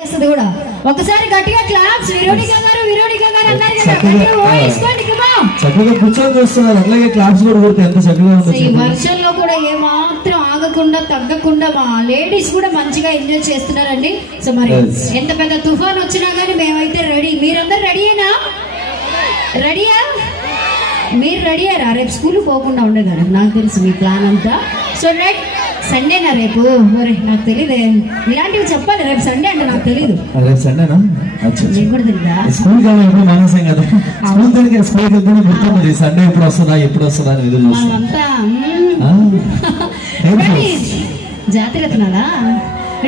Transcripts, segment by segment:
కూడా ఒకసారి గట్టిగా క్లాప్స్ విరోనిక గారు అన్నారు కదా. చక్కగా కూర్చొని చూస్తున్నారు, అట్లాగే క్లాప్స్ కూడా కొడితే ఎంత చక్కగా ఉంది. ఈ వర్షంలో కూడా ఏమాత్రం ఆగకుండా తగ్గకుండా మా లేడీస్ కూడా మంచిగా ఎంజాయ్ చేస్తున్నారండి. సో మరి ఎంత పెద్ద తుఫాన్ వచ్చినా కానీ మేమైతే రెడీ. మీరందరూ రెడీయేనా? రెడీయా? మీరు రెడీయారా? రేపు స్కూల్ పోకుండా ఉండేదారా? నాకు తెలుసు మీ ప్లాన్ అంతా. సో రైట్, సండేనా రేపు? నాకు తెలియదే, ఇలాంటివి చెప్పాలి. రేపు సండే అంటే నాకు తెలియదు. రేపు సండేనా? నీకు కూడా తెలియదా? స్కూల్ ఎప్పుడు మానేసాం కదా, స్కూల్కి వెళ్తేనే గుర్తుంది సండే ఎప్పుడు వస్తుందా అని ఎదురు చూస్తాం. అంతా జాతరతనాలా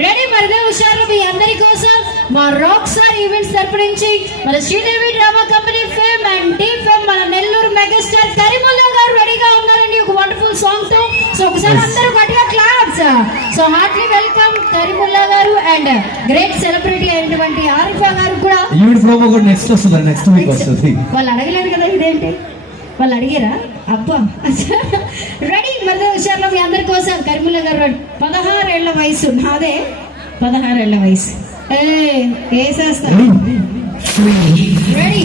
రెడీ? మరిదే హుషారు మీ అందరి కోసం మా రాక్ స్టార్ ఈవెంట్స్ తరపు నుంచి మన Sridevi drama company fame and team fame మన నెల్లూరు మెగాస్టార్ కరీముల్లా గారు రెడీగా ఉన్నారండి ఒక వండర్ఫుల్ సాంగ్ తో. సో ఒకసారి అందరూ గట్టిగా claps. So heartily welcome Karimulla గారు అండ్ గ్రేట్ సెలబ్రిటీ అయినటువంటి ఆరిఫా గారు కూడా. ఈవెంట్ ప్రోమో కూడా నెక్స్ట్ వస్తుంది, నెక్స్ట్ వీక్ వస్తుంది. వాళ్ళు అడగలేదు కదా ఇదేంటి, వాళ్ళు అడిగారా? అబ్బా రెడీ మరిదే హుషారులో మీ అందరి కోసం కరీముల్లా గారు. 16 ఏళ్ల వయసు నాదే, 16 ఏళ్ల వయసు. వేసేస్తాను. Ready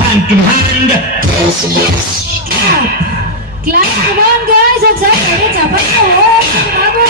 hand to hand. Clap, come on guys, ఒకసారి రెడీ చెప్పండి. బాబు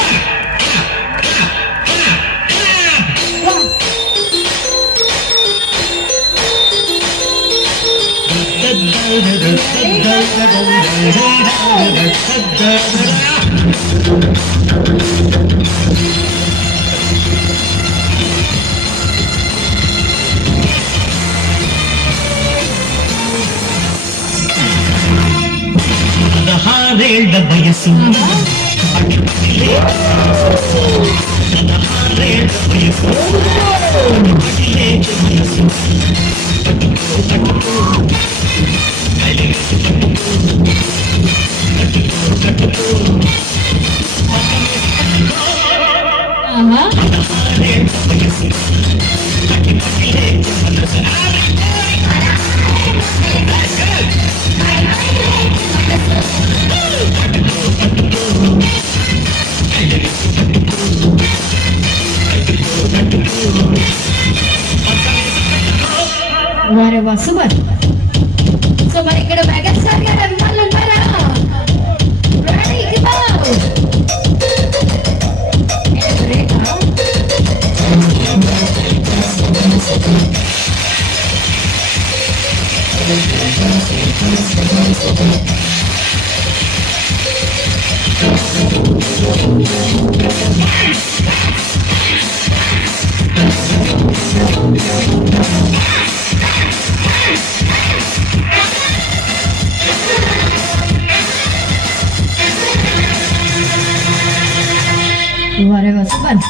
రేళ్ళ వయసు వారే వసువర్. సో మరి ఇక్కడ మెగాస్టార్ గారు అభిమానులు ఉంటారా? వారే వసువర్.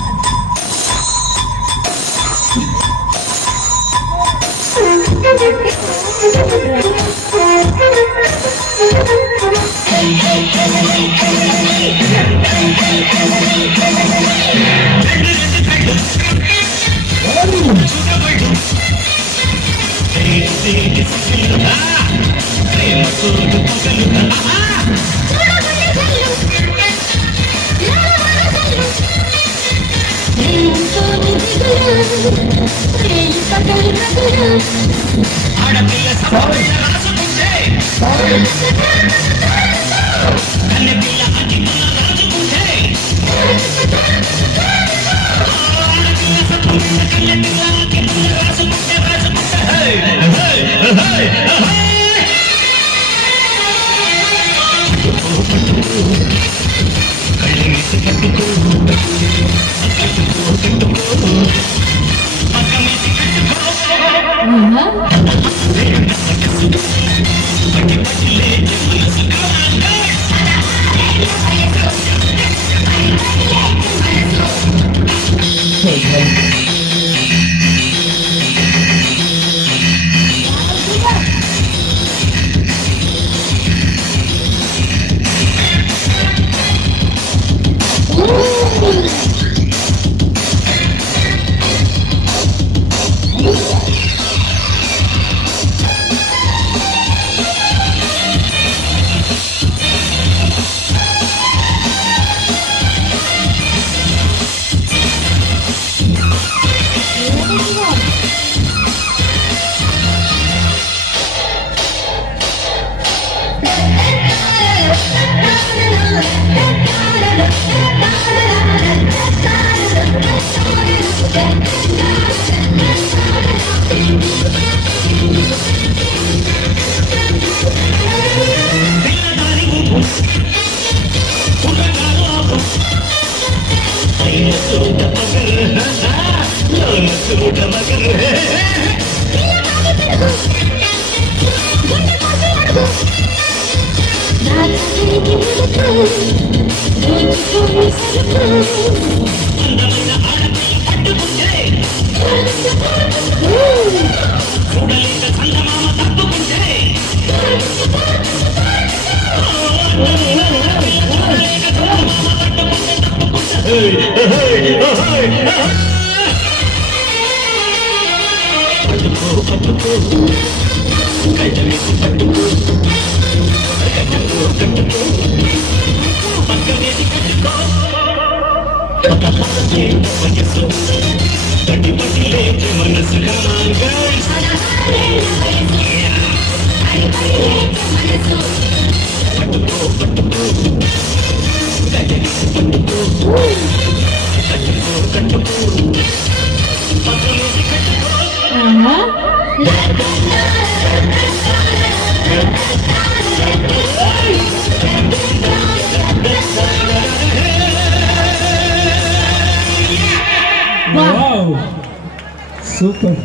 సూపర్.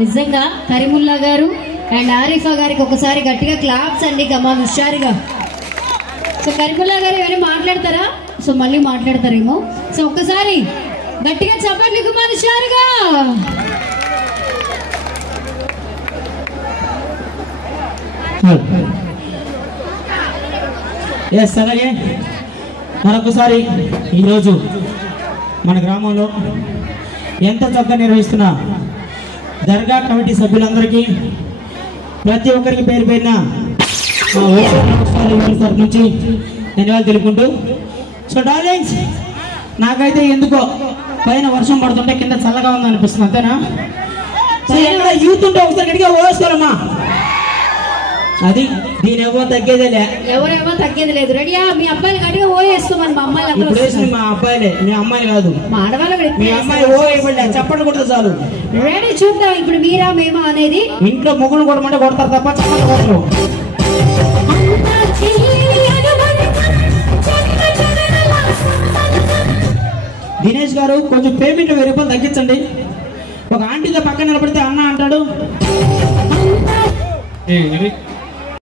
నిజంగా కరీముల్లా గారు అండ్ ఆరిఫా గారికి ఒకసారి గట్టిగా క్లాప్స్ అండి. కమా హుషారుగా. సో కరీముల్లా గారు ఏమైనా మాట్లాడతారా? సో మళ్ళీ మాట్లాడతారేమో. సో ఒక్కసారి గట్టిగా చెప్పండి కమా హుషారుగా. అలాగే మరొకసారి ఈరోజు మన గ్రామంలో ఎంత చక్కగా నిర్వహిస్తున్న దర్గా కమిటీ సభ్యులందరికీ ప్రతి ఒక్కరికి పేరు పేరున తరఫు నుంచి ధన్యవాదాలు తెలుపుకుంటూ, సో డార్లింగ్స్ నాకైతే ఎందుకో పైన వర్షం పడుతుంటే కింద చల్లగా ఉంది అనిపిస్తుంది, అంతేనా? సో ఎక్కడ యూత్ ఉంటే ఒకసారి గట్టిగా ఓవేసుకోవాలమ్మా. అది దీని ఎవరో తగ్గేదేలే, ఎవరేమో తగ్గేది లేదు. రెడీయా? మీ అబ్బాయిలు గట్టిగా ఓ వేసుకోమని మా అమ్మాయిలు మా అబ్బాయిలే, మీ అమ్మాయి కాదు, మా ఆడవాళ్ళు మీ అమ్మాయి ఓ వేయబడ్డా చప్పట్లు కొడితే చాలు. రెడీ? చూద్దాం ఇప్పుడు మీరా మేమా అనేది. ఇంట్లో ముగ్గులు కొట్టమంటే కొడతారు తప్ప చప్పట్లు కొట్టరు. దినేష్ గారు కొంచెం పేమెంట్ 1000 రూపాయలు తగ్గించండి. ఒక ఆంటీతో పక్కన నిలబడితే అన్న అంటాడు.